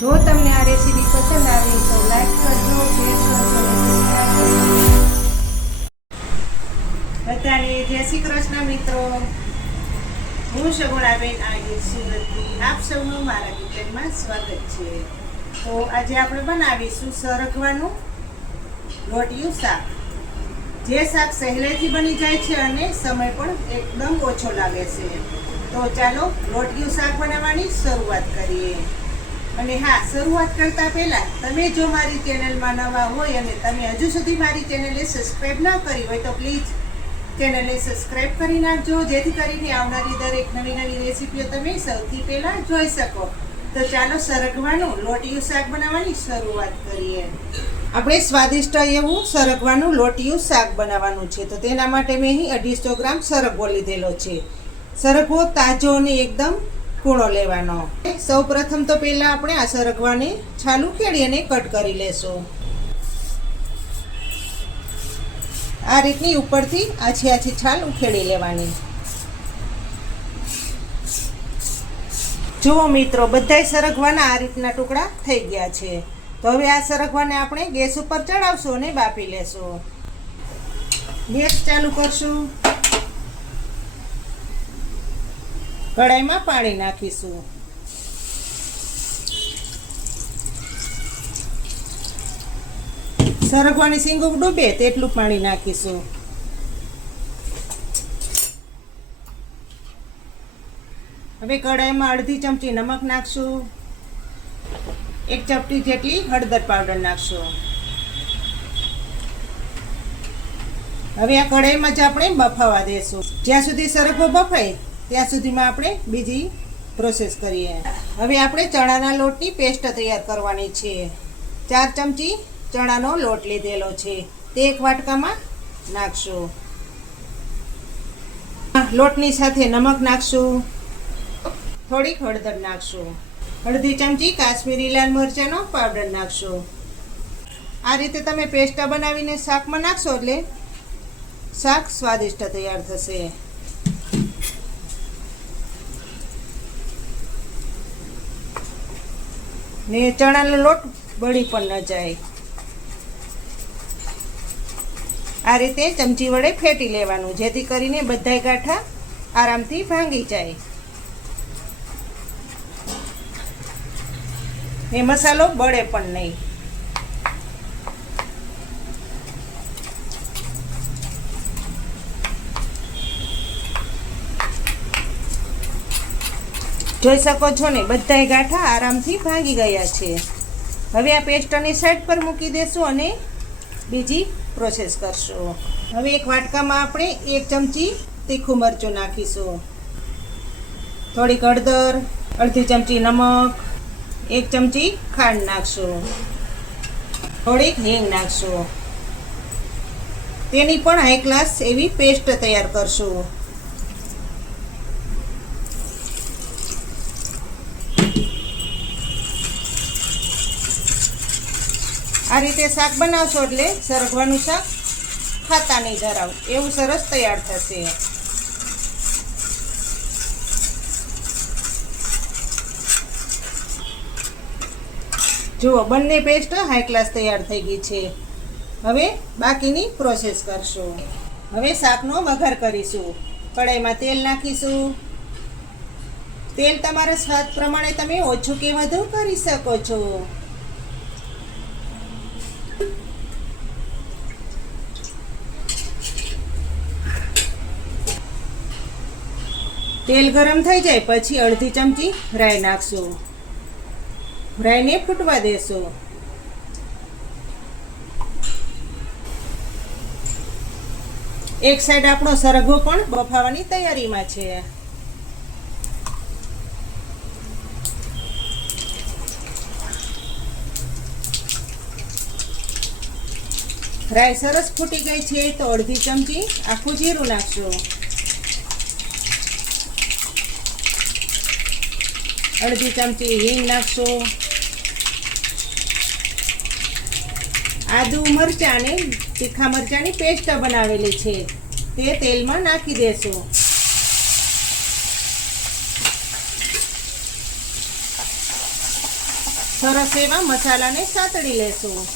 જો તમને આ રેસીપી પસંદ આવી તો લાઈક કરજો, શેર કરજો અને સબસ્ક્રાઇબ કરજો. બધાને જય શ્રી કૃષ્ણ મિત્રો. હું શગુણાબેન આહિર સુરતથી આપ સૌનું મારા કિચનમાં સ્વાગત છે. તો આજે આપણે બનાવીશું સરગવાનું લોટિયું શાક. જે શાક સહેલેથી બની જાય છે અને સમય પણ એકદમ ઓછો લાગે છે. તો ચાલો લોટિયું શાક બનાવવાની શરૂઆત કરીએ. અને હા, શરૂઆત કરતા પહેલા તમે જો મારી ચેનલમાં નવા હોય અને તમે હજુ સુધી મારી ચેનલને સબસ્ક્રાઇબ ના કરી હોય તો પ્લીઝ ચેનલને સબસ્ક્રાઇબ કરી નાખજો, જેથી કરીને આવનારી દરેક નવી નવી રેસીપીઓ તમે સૌથી પહેલા જોઈ શકો. તો ચાલો સરગવાનું લોટિયું શાક બનાવવાની શરૂઆત કરીએ. આપણે સ્વાદિષ્ટ એવું સરગવાનું લોટિયું શાક બનાવવાનું છે. તો તેના માટે મેં અહીં 250 ગ્રામ સરગવો લીધેલો છે. સરગવો તાજો અને એકદમ કૂણો લેવાનો. સૌ પ્રથમ તો પહેલા આપણે આ સરગવાને છાલ ઉખેડી અને કટ કરી લેશું. આ રીતની ઉપરથી આછી આછી છાલ ઉખેડી લેવાની. જુઓ મિત્રો, બધાય સરગવાના આ રીતના ટુકડા થઈ ગયા છે. તો હવે આ સરગવાને આપણે ગેસ ઉપર ચડાવશું અને બાફી લેશું. ગેસ ચાલુ કરશું. કઢાઈમાં પાણી નાખીશું. સરગવાની શીંગો ડૂબે તેટલું પાણી નાખીશું. હવે કઢાઈમાં અડધી ચમચી નમક નાખશું. 1 ચપટી જેટલી હળદર પાવડર નાખશું. હવે આ કઢાઈમાં જ આપણે બફાવા દેશું. જ્યાં સુધી સરગવો બફાય ત્યાં સુધીમાં આપણે બીજી પ્રોસેસ કરીએ. હવે આપણે ચણાના લોટની પેસ્ટ તૈયાર કરવાની છે. 4 ચમચી ચણાનો લોટ લીધેલો છે, તે એક વાટકામાં નાખશું. લોટની સાથે નમક નાખશું. થોડીક હળદર નાખશું. અડધી ચમચી કાશ્મીરી લાલ મરચાંનો પાવડર નાખશું. આ રીતે તમે પેસ્ટ બનાવીને શાકમાં નાખશો એટલે શાક સ્વાદિષ્ટ તૈયાર થશે. ને ચણાનો લોટ બળી પણ ન જાય. આ રીતે ચમચી વડે ફેટી લેવાનું, જેથી કરીને બધાય ગાંઠા આરામથી ભાંગી જાય. એ મસાલો બળે પણ નહીં. જોઈ શકો છો ને, બધાય ગાંઠા આરામથી ભાંગી ગયા છે. હવે આ પેસ્ટને સાઈડ પર મૂકી દેશું અને બીજી પ્રોસેસ કરશું. હવે એક વાટકામાં આપણે 1 ચમચી તીખું મરચું નાખીશું. થોડીક હળદર, અડધી ચમચી નમક, 1 ચમચી ખાંડ નાખશું. થોડીક હિંગ નાખશું. તેની પણ હાઈ ક્લાસ એવી પેસ્ટ તૈયાર કરશું. આ રીતે શાક બનાવશો એટલે સરગવાનું શાક ખાતા નહીં ધરાવ એવું સરસ તૈયાર થશે. જુઓ, બંને પેસ્ટ હાઈ ક્લાસ તૈયાર થઈ ગઈ છે. હવે બાકીની પ્રોસેસ કરશું. હવે શાકનો વઘાર કરીશું. કઢાઈમાં તેલ નાખીશું. તેલ તમારા સ્વાદ પ્રમાણે તમે ઓછું કે વધુ કરી શકો છો. તેલ ગરમ થઈ જાય પછી અડધી ચમચી રાઈ નાખશું. રાઈને ફૂટવા દેશું. એક સાઈડ આપણો સરગવો પણ બફાવાની તૈયારીમાં છે. રાઈ સરસ ફૂટી ગઈ છે તો અડધી ચમચી આખું જીરું નાખશું. અડધી ચમચી હિંગ નાખશું. આદુ મરચાં અને તીખા મરચાંની પેસ્ટ બનાવેલી છે તે તેલમાં નાખી દેશું. સરસ એવા મસાલાને સાતળી લેશું.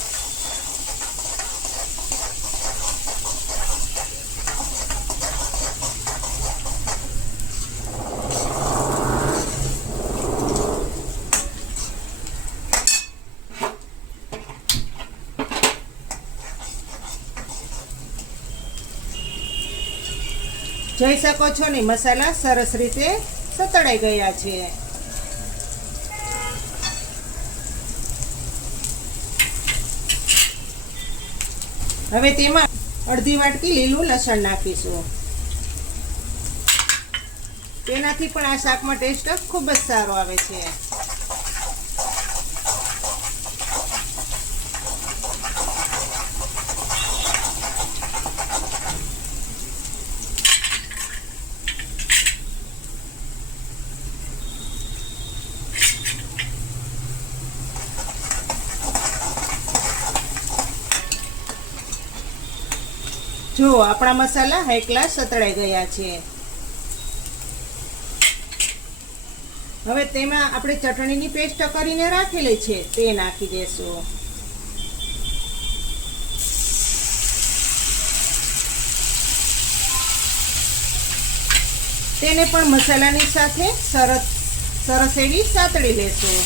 જોઈ શકો છો ને મસાલા સરસ રીતે સતળાઈ ગયા છે. હવે તેમાં અડધી વાટકી લીલું લસણ નાખીશું. તેનાથી પણ આ શાકમાં ટેસ્ટ ખૂબ જ સારો આવે છે. જો આપણા મસાલા હાઈ ક્લાસ સતળાઈ ગયા છે. હવે તેમાં આપણે ચટણીની પેસ્ટ કરીને રાખેલી છે તે નાખી દેશું. તેને પણ મસાલાની સાથે સરસ એવી સાતળી લેશું.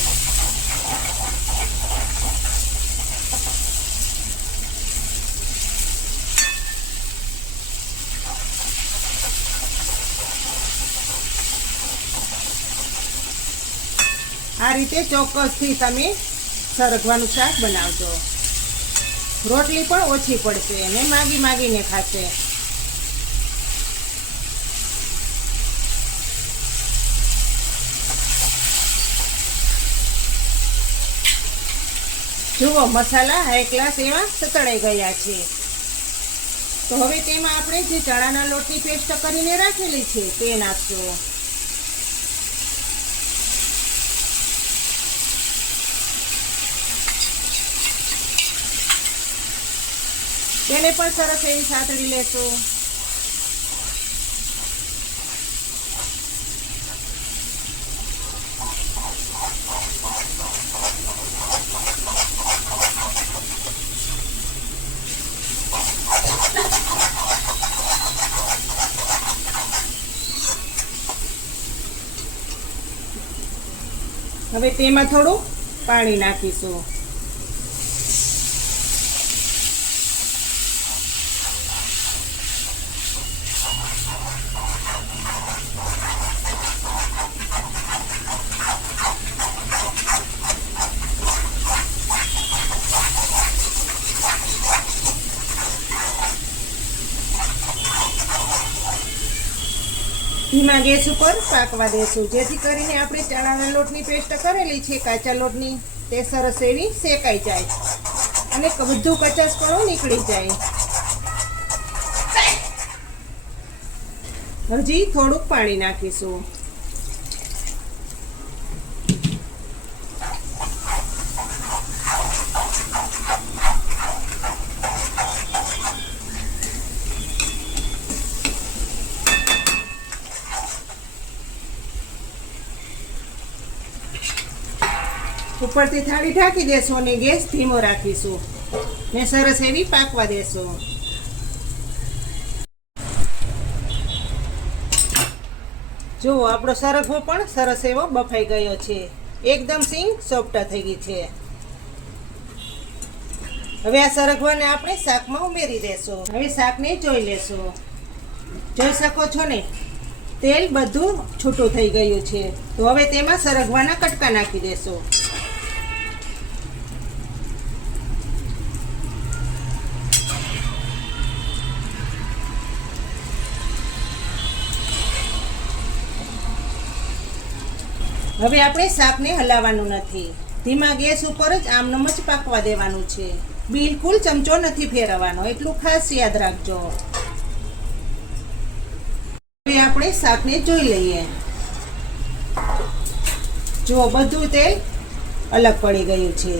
આ રીતે ચોક્કસથી તમે સરગવાનું શાક બનાવજો. રોટલી પણ ઓછી પડશે અને માગીને ખાશે. જુઓ મસાલા હાઈ ક્લાસ એવા સતળાઈ ગયા છે. તો હવે તેમાં આપણે જે ચણાના લોટની પેસ્ટ કરીને રાખેલી છે તે નાખશું. તેને પણ સરસ એવી સાતળી લેશું. હવે તેમાં થોડું પાણી નાખીશું. ધીમા ગેસ ઉપર પાકવા દેશું, જેથી કરીને આપણે ચણાના લોટની પેસ્ટ કરેલી છે કાચા લોટની તે સરસ એવી શેકાઈ જાય અને બધું કચાશપણું નીકળી જાય. હજી થોડુંક પાણી નાખીશું. ઉપરથી થાળી ઢાંકી દેશું અને ગેસ ધીમો રાખીશું ને સરસ એવી પાકવા દેશું. જુઓ આપણો સરગવો પણ સરસ એવો બફાઈ ગયો છે. એકદમ સિંગ સોફ્ટ થઈ ગઈ છે. હવે આ સરગવાને આપણે શાકમાં ઉમેરી દેશું. હવે શાકને જોઈ લેશું. જોઈ શકો છો ને તેલ બધું છૂટું થઈ ગયું છે. તો હવે તેમાં સરગવાના કટકા નાખી દેશું. હવે આપણે શાકને હલાવવાનું નથી. ધીમા ગેસ ઉપર જ આમનમ જ પાકવા દેવાનું છે. બિલકુલ ચમચો નથી ફેરવવાનો, એટલું ખાસ યાદ રાખજો. હવે આપણે શાકને જોઈ લઈએ. જો બધું તેલ અલગ પડી ગયું છે.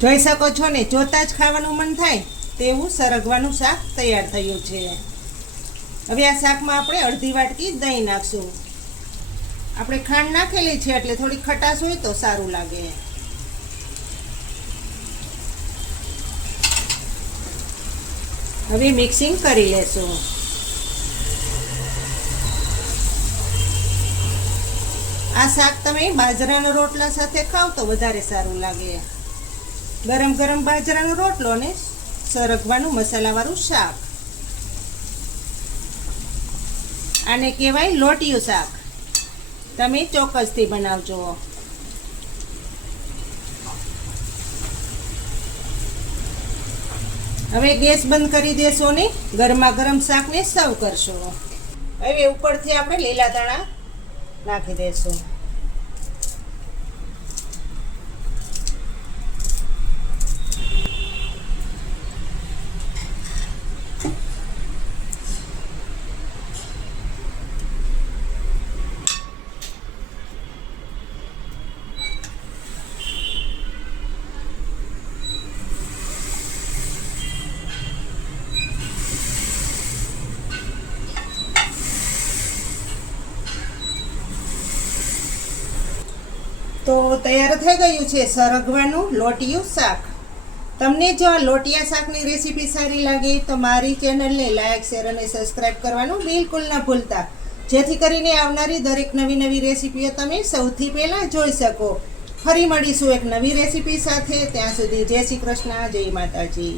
જોઈ શકો છો ને, જોતા જ ખાવાનું મન થાય તેવું સરગવાનું શાક તૈયાર થયું છે. હવે આ શાકમાં આપણે અડધી વાટકી દહીં નાખશું. આપણે ખાંડ નાખેલી છે એટલે થોડી ખટાશ હોય તો સારું લાગે. હવે મિક્સિંગ કરી લેશું. આ શાક તમે બાજરાના રોટલા સાથે ખાવ તો વધારે સારું લાગે. ગરમ ગરમ બાજરાનો રોટલો ને સરગવાનું મસાલાવાળું શાક. આને કહેવાય લોટિયું શાક. તમે ચોક્કસથી બનાવજો. હવે ગેસ બંધ કરી દેશો ને ગરમા ગરમ શાકને સર્વ કરશો. હવે ઉપરથી આપણે લીલા ધાણા નાખી દેશું. તો તૈયાર થઈ ગયું છે સરગવાનું લોટિયું શાક. તમને જો આ લોટિયા શાકની રેસીપી સારી લાગે તો મારી ચેનલને લાઈક, શેર અને સબસ્ક્રાઈબ કરવાનું બિલકુલ ન ભૂલતા, જેથી કરીને આવનારી દરેક નવી રેસીપીઓ તમે સૌથી પહેલાં જોઈ શકો. ફરી મળીશું એક નવી રેસીપી સાથે. ત્યાં સુધી જય શ્રી કૃષ્ણ, જય માતાજી.